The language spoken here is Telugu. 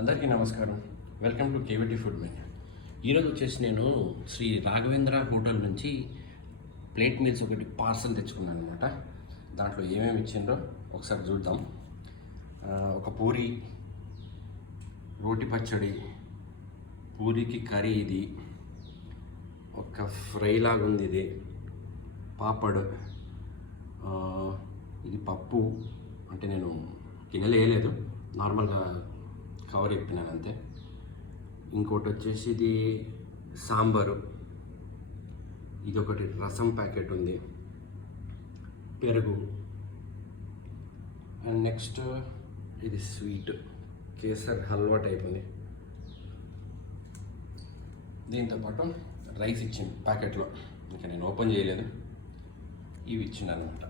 అందరికీ నమస్కారం. వెల్కమ్ టు కేవిటీ ఫుడ్ మెన్యూ. ఈరోజు వచ్చేసి నేను శ్రీ రాఘవేంద్ర హోటల్ నుంచి ప్లేట్ మీల్స్ ఒకటి పార్సల్ తెచ్చుకున్నాను అనమాట. దాంట్లో ఏమేమి ఇచ్చిందో ఒకసారి చూద్దాం. ఒక పూరి, రోటి పచ్చడి, పూరికి కర్రీ, ఇది ఒక ఫ్రై లాగా ఉంది, ఇది పాపడ్, ఇది పప్పు. అంటే నేను గిన్నెలు వేయలేదు, నార్మల్గా కవర్ చెప్పినాను అంతే. ఇంకోటి వచ్చేసి ఇది సాంబారు, ఇది ఒకటి రసం ప్యాకెట్ ఉంది, పెరుగు, అండ్ నెక్స్ట్ ఇది స్వీట్ కేసర్ హల్వా టైప్ ఉంది. దీంతోపాటు రైస్ ఇచ్చింది ప్యాకెట్లో, ఇంకా నేను ఓపెన్ చేయలేదు. ఇవి ఇచ్చింది అనమాట.